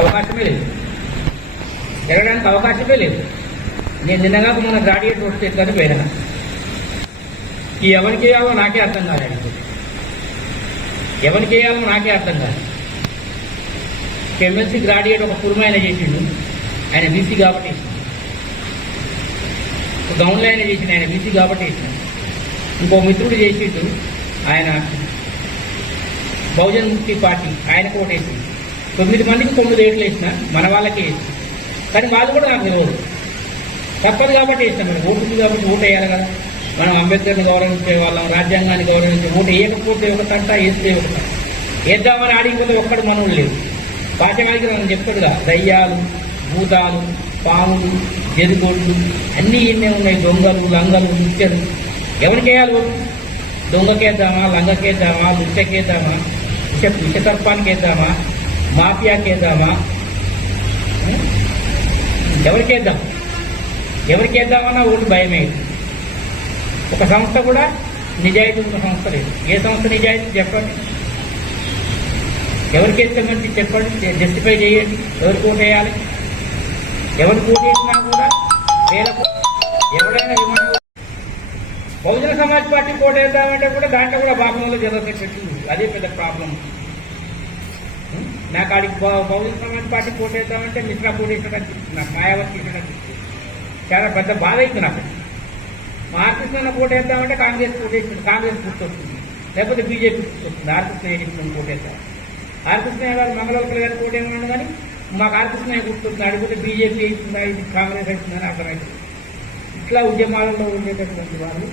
అవకాశమే లేదు, జరగడానికి అవకాశమే లేదు. నేను నిన్నగా మన గ్రాడ్యుయేట్ వస్తే ఎట్లని పోయినా ఈ ఎవరికి వేయాలో నాకే అర్థం కాదు, ఎవరికి వేయాలో నాకే అర్థం కాదు. ఎమ్మెల్సీ గ్రాడ్యుయేట్ ఒక కుర్మ ఆయన చేసిండు, ఆయన బీసీ కాబట్టి వేసినాడు. గౌన్లో ఆయన చేసిండు, ఆయన బీసీ కాబట్టి వేసినాడు. ఇంకో మిత్రుడు చేసిండు, ఆయన బహుజన్ ముక్తి పార్టీ, ఆయనకు ఓటేసి 9 మందికి 9 ఏట్లు వేసిన మన వాళ్ళకే వేసి, కానీ వాళ్ళు కూడా నాకు తెలియదు. తప్పదు కాబట్టి వేసినాం. మనం ఓటు కాబట్టి ఓటు వేయాలి కదా. మనం అంబేద్కర్ని గౌరవించే వాళ్ళం, రాజ్యాంగాన్ని గౌరవించే, ఓటు వేయకపోతే ఒకటంట, వేస్తే ఒకట. వేద్దామని ఆడిపోతే ఒక్కడు మనవులు లేదు. పాఠ్యమాలికి మనం చెప్తాడుగా, దయ్యాలు, భూతాలు, పాములు, జెరుగోళ్ళు అన్నీ ఇన్నే ఉన్నాయి. దొంగలు, లంగలు, ముత్యలు. ఎవరికి వేయాలి ఓటు? దొంగకేద్దామా, లంగకేద్దామా, ముత్యకేద్దామా, విషసర్పానికి వేద్దామా, మాఫియాకి వేద్దామా? ఎవరికేద్దాం? ఎవరికి వేద్దామన్నా ఓటు భయమే. ఒక సంస్థ కూడా నిజాయితీ ఉన్న సంస్థ లేదు. ఏ సంస్థ నిజాయితీ చెప్పండి? ఎవరికి వేస్తే మంచి చెప్పండి, జస్టిఫై చేయండి. ఎవరికి ఓటు వేయాలి? ఎవరికి ఓటు వేసినా కూడా వేలకు ఎవరైనా విమానం. బహుజన సమాజ్ పార్టీ ఓటు వేద్దామంటే కూడా దాంట్లో కూడా భాగంలో జరుగుతుంది. అదే పెద్ద ప్రాబ్లం. నాకు ఆడికి బహుజన సమాజ్ పార్టీ ఓటు వేద్దామంటే మిశ్రా ఓటు వేసడానికి, నాకు మాయావతి వేసడానికి చాలా పెద్ద బాధ అవుతుంది నాకు. మా ఆర్కృష్ణ ఓటు వేద్దామంటే కాంగ్రెస్ ఓటు వేస్తుంది, కాంగ్రెస్ గుర్తొస్తుంది. లేకపోతే బీజేపీ గుర్తొస్తుంది. ఆర్కృష్ణ ఏడిస్తుంది ఓటు వేద్దాం. ఆర్కృష్ణ గారు మంగళవరపుల గారికి ఓటు ఏమన్నాడు, కానీ మాకు ఆర్కృష్ణ గుర్తొస్తుంది. అడిగితే బీజేపీ అవుతుందా, ఇది కాంగ్రెస్ అవుతుందని అర్థమవుతుంది. ఇట్లా ఉద్యమాలలో ఉండేటటువంటి వాళ్ళు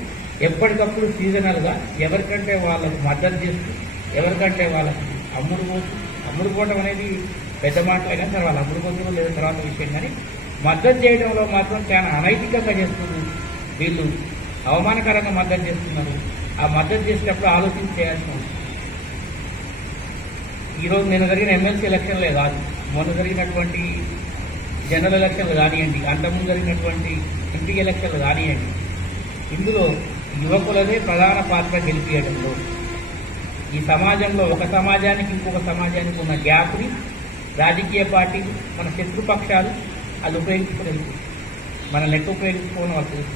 ఎప్పటికప్పుడు సీజనల్గా ఎవరికంటే వాళ్ళకు మద్దతు చేస్తూ, ఎవరికంటే వాళ్ళకు అమ్ముడుపోవటం అనేది పెద్ద మాటలైనా సరే, వాళ్ళు అమ్ముడుపోతుందో లేదా తర్వాత విషయం, కానీ మద్దతు చేయడంలో మాత్రం చాలా అనైతికంగా చేస్తున్నారు. వీళ్ళు అవమానకరంగా మద్దతు చేస్తున్నారు. ఆ మద్దతు చేసేటప్పుడు ఆలోచన చేయాల్సిన అవసరం. ఈరోజు నిన్న జరిగిన ఎమ్మెల్సీ ఎలక్షన్లే కాదు, మొన్న జరిగినటువంటి జనరల్ ఎలక్షన్లు కానివ్వండి, అంతకుముందు జరిగినటువంటి ఎంపీ ఎలక్షన్లు కానివ్వండి, ఇందులో యువకులదే ప్రధాన పాత్ర గెలిపియడంలో. ఈ సమాజంలో ఒక సమాజానికి ఇంకొక సమాజానికి ఉన్న గ్యాప్ని రాజకీయ పార్టీలు, మన శత్రుపక్షాలు అది ఉపయోగించుకోలేదు. మనల్ని ఎట్లా ఉపయోగించుకోవాలని వాళ్ళు తెలుసు,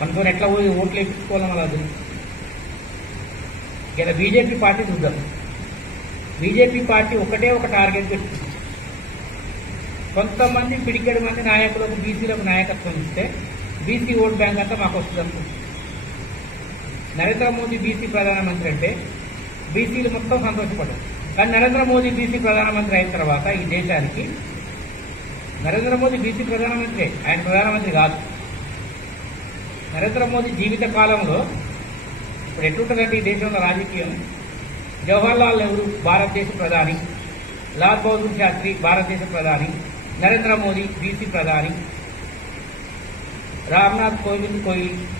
మనతో ఎట్లా పోయి ఓట్లు వేయించుకోవాలని వాళ్ళు తెలుసు. ఇలా బీజేపీ పార్టీ చూద్దాం. బీజేపీ పార్టీ ఒకటే ఒక టార్గెట్ పెట్టుకుంది. కొంతమంది పిడికెడు మంది నాయకులకు, బీసీలకు నాయకత్వం ఇస్తే బీసీ ఓట్ బ్యాంక్ అంతా మాకు వస్తుంది అనుకుంటుంది. నరేంద్ర మోదీ బీసీ ప్రధానమంత్రి అంటే బీసీలు మొత్తం సంతోషపడ్డారు. కానీ నరేంద్ర మోదీ బీసీ ప్రధానమంత్రి అయిన తర్వాత ఈ దేశానికి, నరేంద్ర మోదీ బీసీ ప్రధానమంత్రి, ఆయన ప్రధానమంత్రి కాదు. నరేంద్ర మోదీ జీవిత కాలంలో ఇప్పుడు ఎట్లుంటుందంటే ఈ దేశంలో రాజకీయం, జవహర్లాల్ నెహ్రూ భారతదేశ ప్రధాని, లాల్ బహదూర్ శాస్త్రి భారతదేశ ప్రధాని, నరేంద్ర మోదీ బీసీ ప్రధాని, రామ్నాథ్ కోవింద్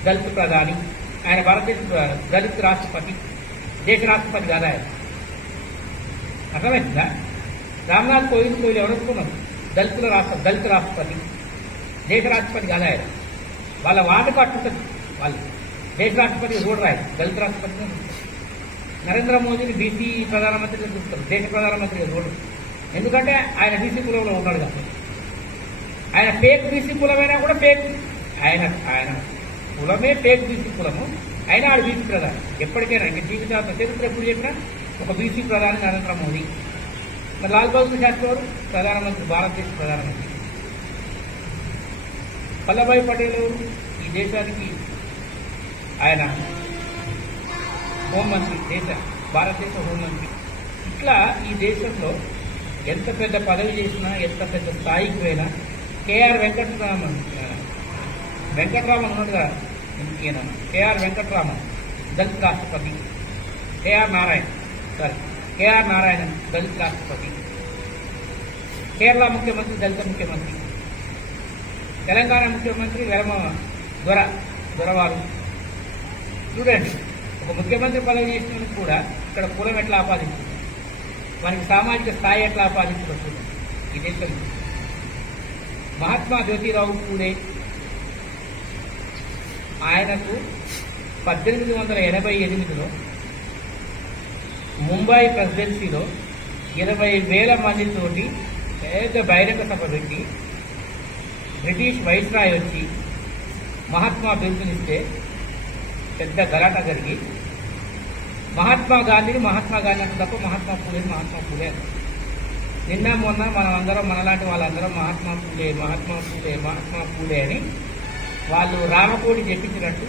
దళిత్ ప్రధాని, ఆయన భారతదేశ దళిత్ రాష్ట్రపతి, దేశ రాష్ట్రపతి కాదా ఆయన? అర్థమవుతుందా? రామ్నాథ్ కోవింద్ ఎవరనుకున్నాం? దళిత రాష్ట్రపతి, దేశ రాష్ట్రపతి కాదా ఆయన? వాళ్ళ వాటకు అట్టుంటుంది. వాళ్ళు దేశ రాష్ట్రపతి రోడ్ రాయరు, దళిత రాష్ట్రపతి. నరేంద్ర మోదీని బీసీ ప్రధానమంత్రిగా చూస్తారు, దేశ ప్రధానమంత్రిగా రోడ్డు. ఎందుకంటే ఆయన బీసీ కులంలో ఉన్నాడు కాబట్టి. ఆయన ఫేక్ బీసీ కులమైనా కూడా ఫేక్, ఆయన కులమే ఫేక్ బీసీ కులము, అయినా ఆడు బీసీ ప్రధాని. ఎప్పటికైనా ఇంకా జీవితాంత చరిత్ర ఎప్పుడు చెప్పినా ఒక బీసీ ప్రధాని నరేంద్ర మోదీ. మరి లాల్ బహదూర్ శాస్త్రి గారు ప్రధానమంత్రి, భారతదేశ ప్రధానమంత్రి. వల్లభాయ్ పటేల్ ఈ దేశానికి ఆయన హోంమంత్రి, భారతదేశ హోంమంత్రి. ఇట్లా ఈ దేశంలో ఎంత పెద్ద పదవి చేసినా, ఎంత పెద్ద స్థాయికి పోయినా, కేఆర్ వెంకటరామన్ ఉన్నాడుగా, కేఆర్ వెంకటరామన్ దళిత్ రాష్ట్రపతి, కేఆర్ నారాయణన్ దళిత్ రాష్ట్రపతి, కేరళ ముఖ్యమంత్రి దళిత ముఖ్యమంత్రి, తెలంగాణ ముఖ్యమంత్రి దొరవారు. చూడండి, ఒక ముఖ్యమంత్రి పదవి చేసిన కూడా ఇక్కడ కులం ఎట్లా ఆపాదించింది, మనకి సామాజిక స్థాయి ఎట్లా ఆపాదించడం చూడండి ఈ దేశంలో. మహాత్మా జ్యోతిరావు పూలే ఆయనకు 1888లో ముంబై ప్రెసిడెన్సీలో 20,000 మందితోటి పెద్ద బహిరంగ సభ పెట్టి బ్రిటిష్ వైస్రాయ్ వచ్చి మహాత్మా పిలుపునిస్తే పెద్ద గలాట జరిగి మహాత్మా గాంధీ అంటే తప్ప మహాత్మా పూలే నిన్న మొన్న మనం అందరం మనలాంటి వాళ్ళందరం మహాత్మా పూలే అని వాళ్ళు రామకోటి చెప్పించినట్టు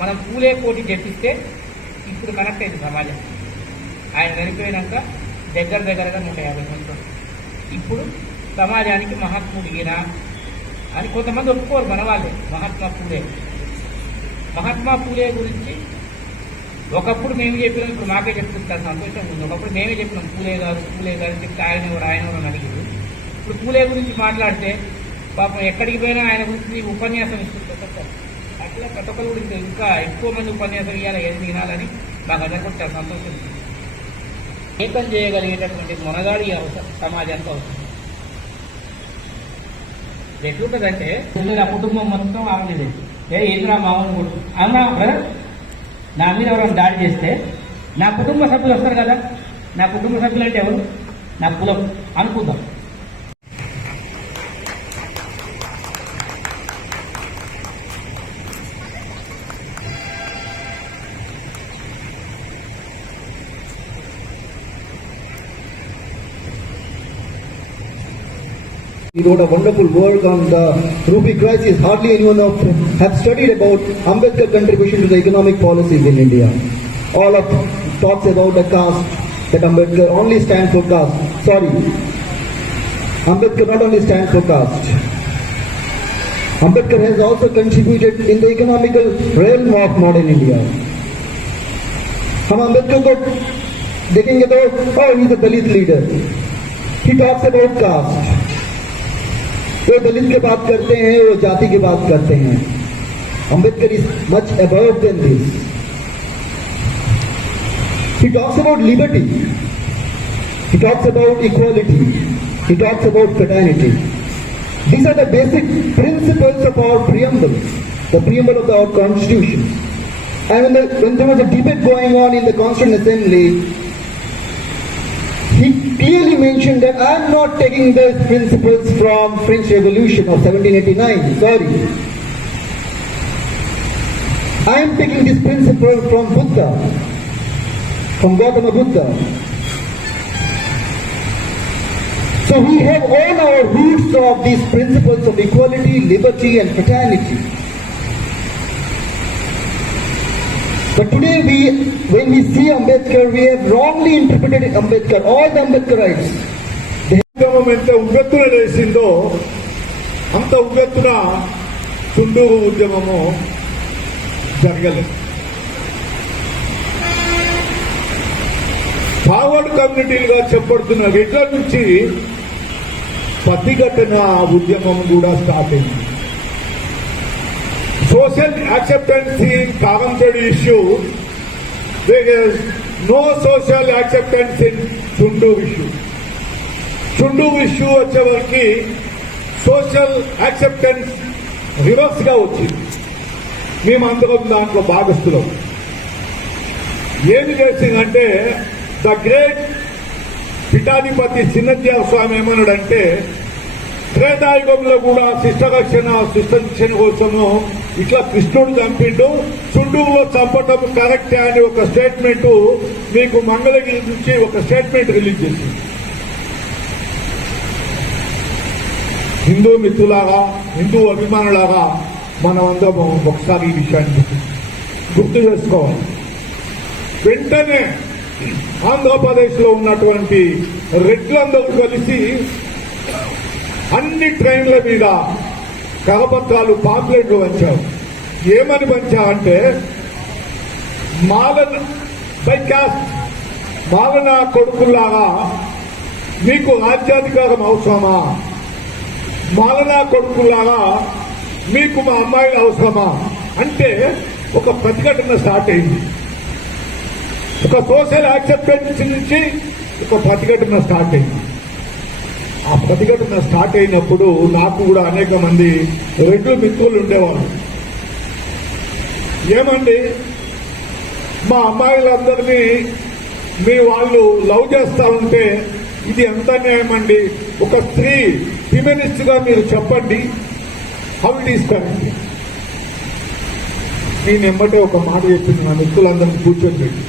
మనం పూలే కోటి చెప్పిస్తే ఇప్పుడు కనెక్ట్ అయింది సమాజం. ఆయన చనిపోయినాక దగ్గరగా 150 సంవత్సరాలు. ఇప్పుడు సమాజానికి మహాత్ముడు ఈయన అని కొంతమంది ఒప్పుకోరు మన వాళ్ళే. మహాత్మా పూలే గురించి ఒకప్పుడు మేము చెప్పినాం, ఇప్పుడు మాకే చెప్తుంటారు, సంతోషం ఉంది. ఒకప్పుడు మేమే చెప్పినాం పూలే గారు అని చెప్తే ఆయన ఎవరు అని అడిగారు. ఇప్పుడు పూలే గురించి మాట్లాడితే పాపం ఎక్కడికి పోయినా ఆయన గురించి ఉపన్యాసం ఇస్తుంటారు. అట్లా ప్రతి ఒక్కరు గురించి ఇంకా ఎక్కువ మంది ఉపన్యాసం ఇవ్వాలి, ఏది వినాలని మాకు అందరికీ చాలా సంతోషం ఉంది. ఏకం చేయగలిగేటటువంటి మొనగాడి అవసరం సమాజానికి అవసరం. ఎట్లుంటుందంటే నా కుటుంబం మొత్తం ఆమెది ఏంద్రా మామూలు కొడుకు అవునా బ్రదర్, నా మీద ఎవరైనా దాడి చేస్తే నా కుటుంబ సభ్యులు వస్తారు కదా. నా కుటుంబ సభ్యులు అంటే ఎవరు? నా కులం అనుకుందాం. He wrote a wonderful work on the rupee crisis. Hardly anyone have studied about Ambedkar's contribution to the economic policies in India. All of talks about the caste, that Ambedkar only stands for caste. Sorry, Ambedkar not only stands for caste. Ambedkar has also contributed in the economical realm of modern India. हम अम्बेडकर को देखेंगे तो he is a Dalit leader. He talks about caste. वो दलित की बात करते हैं, वो जाति की बात करते हैं. Ambedkar is much above than this. He talks about liberty. He talks about equality. He talks about fraternity. These are the basic principles of our preamble, the preamble of our constitution. And when there was a debate going on in the Constituent Assembly, he clearly mentioned that I am not taking these principles from French Revolution of 1789. Sorry. I am taking this principle from Buddha, from Gautama Buddha. So we have all our roots of these principles of equality, liberty and fraternity. But today when we see Ambedkar, we have wrongly interpreted Ambedkar, all the Ambedkarites. ఎంత ఉవ్వెత్తున లేసిందో అంత ఉవ్వెత్తున చుండూరు ఉద్యమము జరగలేదు. Forward కమ్యూనిటీలుగా చెప్పబడుతున్న రెడ్ల నుంచి ప్రతిఘటన ఉద్యమం కూడా స్టార్ట్ అయింది. Social acceptance in Kavampedi issue, there is no social acceptance in Chundu issue. Chundu issue వచ్చేవరకు సోషల్ యాక్సెప్టెన్స్ రివర్స్ గా వచ్చింది. మేమందరం దాంట్లో భాగస్థులం. ఏమి చేసిందంటే ద గ్రేట్ పీఠాధిపతి చిన్నజీవ స్వామి ఏమన్నాడంటే త్రేతాయుగంలో కూడా శిష్ట కోసము ఇట్లా కృష్ణుడు చంపిండు, చుండూరులో చంపటం కరెక్టే అని ఒక స్టేట్మెంట్ మీకు మంగళగిరి నుంచి ఒక స్టేట్మెంట్ రిలీజ్ చేసింది. హిందూ మిత్రులాగా, హిందూ అభిమానులాగా మనం అందరం ఒకసారి ఈ విషయాన్ని గుర్తు చేసుకోవాలి. వెంటనే ఆంధ్రప్రదేశ్ లో ఉన్నటువంటి రెడ్లందరూ కలిసి అన్ని ట్రైన్ల మీద కరపత్రాలు, పాంప్లెట్లు పంచారు. ఏమని పంచారంటే మాలన బై కాస్ట్, మాలన కొడుకులాగా మీకు రాజ్యాధికారం అవసరమా, మాలన కొడుకులాగా మీకు మా అమ్మాయిలు అవసరమా అంటే ఒక ప్రతిఘటన స్టార్ట్ అయింది. ఒక సోషల్ యాక్సెప్టెన్స్ నుంచి ఒక ప్రతిఘటన స్టార్ట్ అయింది. ఆ ప్రతిఘటన స్టార్ట్ అయినప్పుడు నాకు కూడా అనేక మంది రెడ్లు మిత్రులు ఉండేవాళ్ళు. ఏమండి మా అమ్మాయిలందరినీ మీ వాళ్ళు లవ్ చేస్తా ఉంటే ఇది ఎంత న్యాయం అండి? ఒక స్త్రీ ఫిమినిస్ట్ గా మీరు చెప్పండి, హౌ ఇట్ ఈస్ కరెక్ట్. నేను ఎమ్మటే ఒక మాట చెప్పింది నా మిత్రులందరినీ కూర్చొని పెట్టి,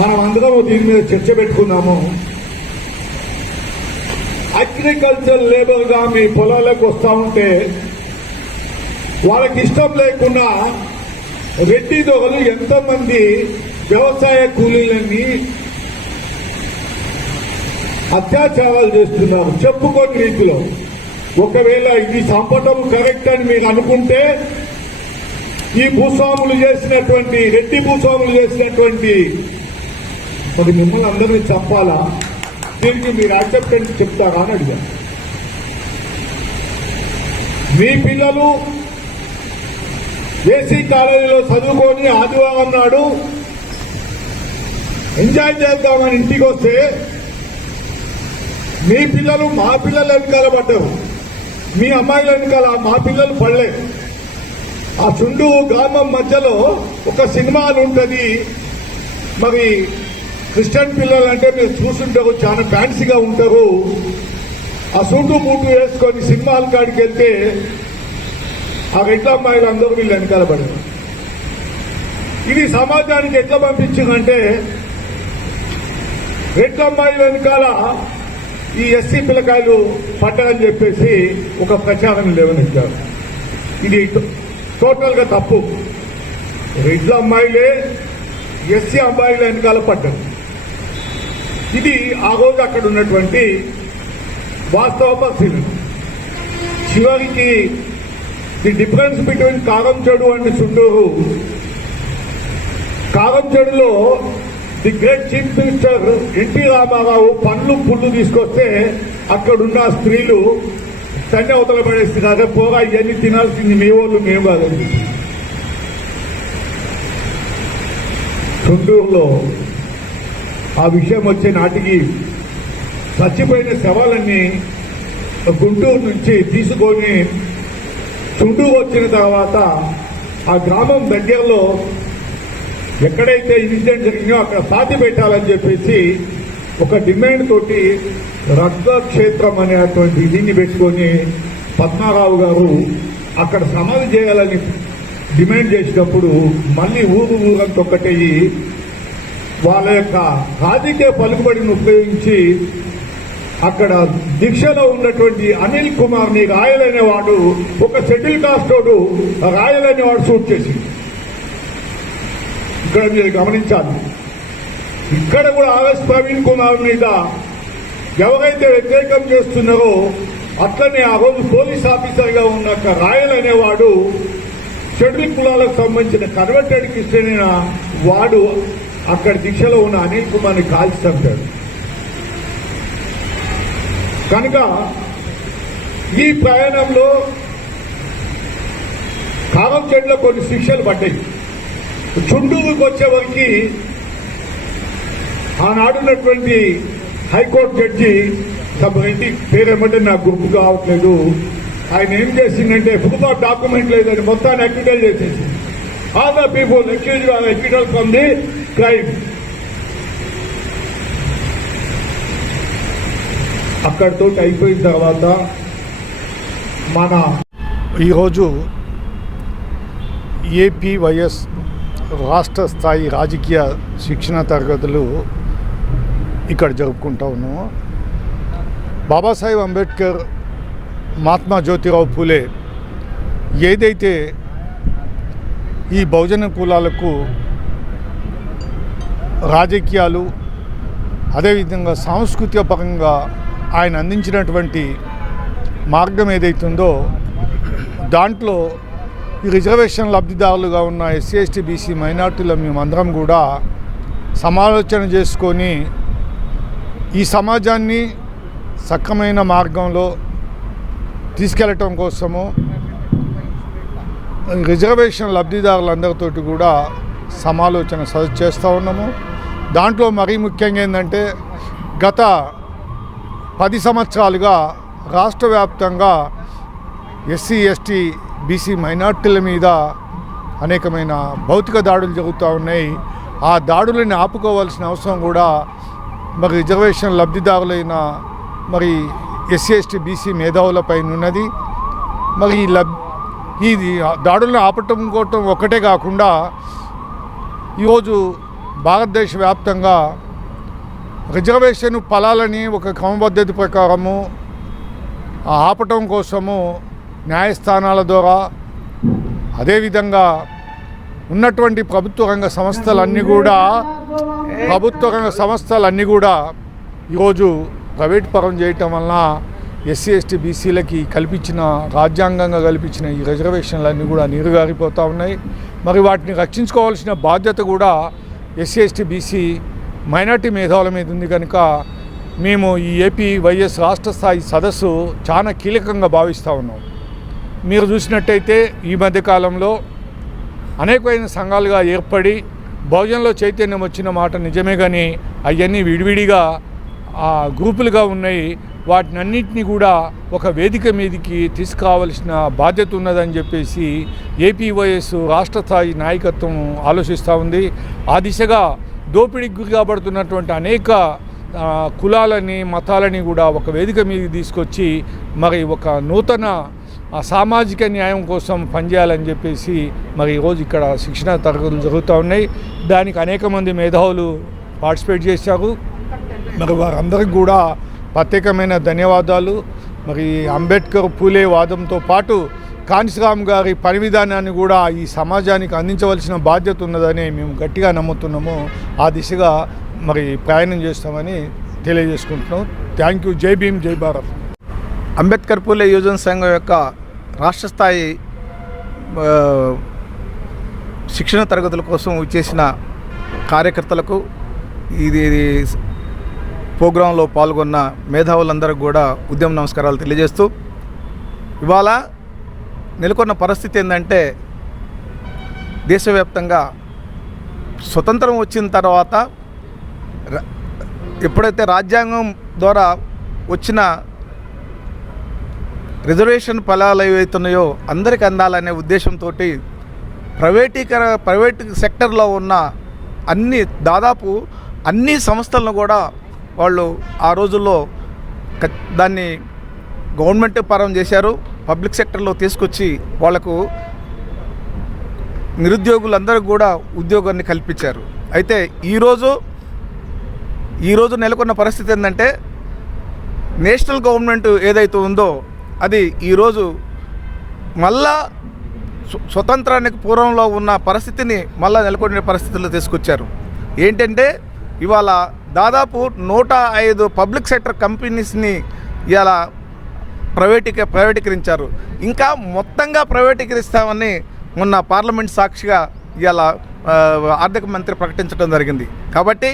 మనం అందరం దీని మీద చర్చ పెట్టుకున్నాము. అగ్రికల్చర్ లేబర్ గా మీ పొలాలకు వస్తా ఉంటే వాళ్ళకి ఇష్టం లేకుండా రెడ్డి దొరలు ఎంతమంది వ్యవసాయ కూలీలని అత్యాచారాలు చేస్తున్నారు చెప్పుకోని రీతిలో. ఒకవేళ ఇది చంపటం కరెక్ట్ అని మీరు అనుకుంటే ఈ భూస్వాములు చేసినటువంటి రెడ్డి భూస్వాములు చేసినటువంటి మరి మిమ్మల్ని అందరినీ చంపాలా? దీనికి మీరు యాక్సెప్టెన్స్ చెప్తారా అని అడిగారు. మీ పిల్లలు ఏసీ కాలేజీలో చదువుకొని ఆదివారం నాడు ఎంజాయ్ చేద్దామని ఇంటికి వస్తే మీ పిల్లలు మా పిల్లల వెనకాల పడ్డారు, మీ అమ్మాయిల వెనకాల మా పిల్లలు పడలేదు. ఆ చుండు గ్రామం మధ్యలో ఒక సినిమా ఉంటుంది. మరి క్రిస్టియన్ పిల్లలు అంటే మీరు చూస్తుంటారు, చాలా ఫ్యాన్సీగా ఉంటారు. ఆ సూటు బూటు వేసుకొని సినిమాల కాడికి వెళ్తే ఆ రెడ్ల అమ్మాయిలు అందరూ వీళ్ళు వెనకాల పడారు. ఇది సమాజానికి ఎట్లా పంపించిందంటే రెడ్ల అమ్మాయిల వెనకాల ఈ ఎస్సీ పిల్లకాయలు పడ్డారని చెప్పేసి ఒక ప్రచారం లేవనెత్తారు. ఇది టోటల్ గా తప్పు. రెడ్ల అమ్మాయిలే ఎస్సీ అమ్మాయిల వెనకాల పడ్డారు. ఇది ఆ రోజు అక్కడ ఉన్నటువంటి వాస్తవ పరిస్థితి. చివరికి the difference between Karamchedu and Chunduru, కారంచెడులో the great chief minister NT Ramarao పండ్లు పుళ్ళు తీసుకొస్తే అక్కడున్న స్త్రీలు తన్ని అవతల పడేస్తుంది. అదే పోగా ఇవన్నీ తినాల్సింది మీ వాళ్ళు, మేము కాదండి. చుండూరులో ఆ విషయం వచ్చే నాటికి చచ్చిపోయిన శవాలన్నీ గుంటూరు నుంచి తీసుకొని చుండూరు వచ్చిన తర్వాత ఆ గ్రామం దగ్గరలో ఎక్కడైతే ఇన్సిడెంట్ జరిగిందో అక్కడ పాతి పెట్టాలని చెప్పేసి ఒక డిమాండ్ తోటి రక్తక్షేత్రం అనేటువంటి దీన్ని పెట్టుకొని పద్మారావు గారు అక్కడ సమాధి చేయాలని డిమాండ్ చేసినప్పుడు మళ్ళీ ఊరంతా ఒక్కటయ్యి వాళ్ళ యొక్క రాజకీయ పలుకుబడిని ఉపయోగించి అక్కడ దీక్షలో ఉన్నటువంటి అనిల్ కుమార్ ని రాయలనేవాడు, ఒక షెడ్యూల్ కాస్టోడు రాయలనేవాడు షూట్ చేసింది. ఇక్కడ మీరు గమనించాలి. ఇక్కడ కూడా ఆర్ఎస్ ప్రవీణ్ కుమార్ మీద ఎవరైతే వ్యతిరేకం చేస్తున్నారో అట్లనే ఆ రోజు పోలీస్ ఆఫీసర్ గా ఉన్న రాయల్ అనేవాడు షెడ్యూల్ కులాలకు సంబంధించిన కన్వర్టెడ్ క్రిస్టియన్ వాడు అక్కడ దీక్షలో ఉన్న అనిల్ కుమార్ ని కాల్చి చంపాడు. కనుక ఈ ప్రయాణంలో కారం చెడ్లో కొన్ని శిక్షలు పడ్డాయి. చుండూరుకు వచ్చేవరకు ఆనాడున్నటువంటి హైకోర్టు జడ్జి రెడ్డి పేరేమంటే నాకు గుర్తు కావట్లేదు, ఆయన ఏం చేసిందంటే ప్రూఫ్ ఆఫ్ డాక్యుమెంట్ లేదని మొత్తాన్ని అక్విటల్ చేసేసి all the people accuse acquittal from the crime. అక్కడితో అయిపోయిన తర్వాత మన ఈరోజు ఏపీవైఎస్ రాష్ట్ర స్థాయి రాజకీయ శిక్షణ తరగతులు ఇక్కడ జరుపుకుంటా ఉన్నాము. బాబాసాహెబ్ అంబేద్కర్, మహాత్మా జ్యోతిరావు పూలే ఏదైతే ఈ బహుజన కులాలకు రాజకీయాలు అదేవిధంగా సాంస్కృతిక పరంగా ఆయన అందించినటువంటి మార్గం ఏదైతుందో దాంట్లో ఈ రిజర్వేషన్ లబ్ధిదారులుగా ఉన్న ఎస్సీ ఎస్టీ బీసీ మైనార్టీల మేమందరం కూడా సమాలోచన చేసుకొని ఈ సమాజాన్ని సక్రమైన మార్గంలో తీసుకెళ్ళటం కోసము రిజర్వేషన్ లబ్ధిదారులందరితోటి కూడా సమాలోచన చేస్తూ ఉన్నాము. దాంట్లో మరీ ముఖ్యంగా ఏంటంటే గత 10 సంవత్సరాలుగా రాష్ట్ర వ్యాప్తంగా ఎస్సీ ఎస్టీ బీసీ మైనార్టీల మీద అనేకమైన భౌతిక దాడులు జరుగుతూ ఉన్నాయి. ఆ దాడులను ఆపుకోవాల్సిన అవసరం కూడా మరి రిజర్వేషన్ లబ్ధిదారులైన మరి ఎస్సీ ఎస్టీ బీసీ మేధావులపైన ఉన్నది. మరి ఈ దాడులను ఆపటం ఒక్కటే కాకుండా ఈరోజు భారతదేశ వ్యాప్తంగా రిజర్వేషన్ ఫలాలని ఒక క్రమపద్ధతి ప్రకారము ఆపటం కోసము న్యాయస్థానాల ద్వారా, అదేవిధంగా ఉన్నటువంటి ప్రభుత్వ రంగ సంస్థలన్నీ కూడా ఈరోజు ప్రైవేట్ పరం చేయటం వలన ఎస్సీ ఎస్టీ బీసీలకి రాజ్యాంగంగా కల్పించిన ఈ రిజర్వేషన్లన్నీ కూడా నీరుగారిపోతూ ఉన్నాయి. మరి వాటిని రక్షించుకోవాల్సిన బాధ్యత కూడా ఎస్సీ ఎస్టీ బీసీ మైనార్టీ మేధావుల మీద ఉంది. కనుక మేము ఈ ఏపీవైఎస్ రాష్ట్ర స్థాయి సదస్సు చాలా కీలకంగా భావిస్తూ ఉన్నాం. మీరు చూసినట్టయితే ఈ మధ్యకాలంలో అనేకమైన సంఘాలుగా ఏర్పడి బహుజనంలో చైతన్యం వచ్చిన మాట నిజమే, కానీ అవన్నీ విడివిడిగా గ్రూపులుగా ఉన్నాయి. వాటినన్నింటినీ కూడా ఒక వేదిక మీదకి తీసుకురావాల్సిన బాధ్యత ఉన్నదని చెప్పేసి ఏపీవైఎస్ రాష్ట్ర స్థాయి నాయకత్వం ఆలోచిస్తూ ఉంది. ఆ దిశగా దోపిడీకి గురి కాబడుతున్నటువంటి అనేక కులాలని మతాలని కూడా ఒక వేదిక మీదకి తీసుకొచ్చి మరి ఒక నూతన సామాజిక న్యాయం కోసం పనిచేయాలని చెప్పేసి మరి ఈరోజు ఇక్కడ శిక్షణ తరగతులు జరుగుతూ ఉన్నాయి. దానికి అనేక మంది మేధావులు పార్టిసిపేట్ చేశారు. మరి వారందరికీ కూడా ప్రత్యేకమైన ధన్యవాదాలు. మరి అంబేద్కర్ పూలే వాదంతో పాటు కాంశీరామ్ గారి పని విధానాన్ని కూడా ఈ సమాజానికి అందించవలసిన బాధ్యత ఉన్నదని మేము గట్టిగా నమ్ముతున్నాము. ఆ దిశగా మరి ప్రయాణం చేస్తామని తెలియజేసుకుంటున్నాం. Thank you. జై భీమ్, జై భారత్. అంబేద్కర్ పూలే యువజన సంఘం యొక్క రాష్ట్ర స్థాయి శిక్షణ తరగతుల కోసం వచ్చేసిన కార్యకర్తలకు, ఇది ప్రోగ్రాంలో పాల్గొన్న మేధావులందరికీ కూడా ఉద్యమ నమస్కారాలు తెలియజేస్తూ, ఇవాళ నెలకొన్న పరిస్థితి ఏంటంటే దేశవ్యాప్తంగా స్వతంత్రం వచ్చిన తర్వాత ఎప్పుడైతే రాజ్యాంగం ద్వారా వచ్చిన రిజర్వేషన్ ఫలాలు ఏవైతున్నాయో అందరికీ అందాలనే ఉద్దేశంతో ప్రైవేట్ సెక్టర్లో ఉన్న దాదాపు అన్ని సంస్థలను కూడా వాళ్ళు ఆ రోజుల్లో దాన్ని గవర్నమెంట్ పరం చేశారు. పబ్లిక్ సెక్టర్లో తీసుకొచ్చి వాళ్లకు నిరుద్యోగులందరూ కూడా ఉద్యోగాన్ని కల్పించారు. అయితే ఈరోజు నెలకొన్న పరిస్థితి ఏంటంటే నేషనల్ గవర్నమెంట్ ఏదైతే ఉందో అది ఈరోజు మళ్ళా స్వతంత్రానికి పూర్వంలో ఉన్న పరిస్థితిని మళ్ళా నెలకొన్న పరిస్థితుల్లో తీసుకొచ్చారు. ఏంటంటే ఇవాళ దాదాపు 105 పబ్లిక్ సెక్టర్ కంపెనీస్ని ఇవాళ ప్రైవేటీకరించారు. ఇంకా మొత్తంగా ప్రైవేటీకరిస్తామని మొన్న పార్లమెంట్ సాక్షిగా ఇవాళ ఆర్థిక మంత్రి ప్రకటించడం జరిగింది. కాబట్టి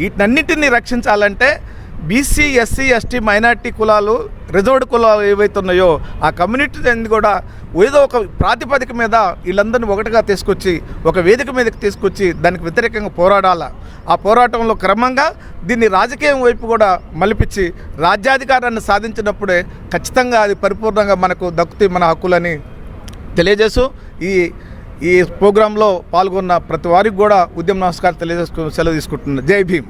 వీటన్నిటిని రక్షించాలంటే బీసీ, ఎస్సీ, ఎస్టీ, మైనార్టీ కులాలు, రిజర్వ్డ్ కులాలు ఏవైతే ఉన్నాయో ఆ కమ్యూనిటీని కూడా ఏదో ఒక ప్రాతిపదిక మీద వీళ్ళందరినీ ఒకటిగా తీసుకొచ్చి ఒక వేదిక మీదకి తీసుకొచ్చి దానికి వ్యతిరేకంగా పోరాడాల. ఆ పోరాటంలో క్రమంగా దీన్ని రాజకీయం వైపు కూడా మలిపించి రాజ్యాధికారాన్ని సాధించినప్పుడే ఖచ్చితంగా అది పరిపూర్ణంగా మనకు దక్కుతాయి మన హక్కులని తెలియజేస్తూ ఈ ప్రోగ్రాంలో పాల్గొన్న ప్రతి వారికి కూడా ఉద్యమ నమస్కారం తెలియజేసుకుని సెలవు తీసుకుంటున్నాను. జై భీమ్.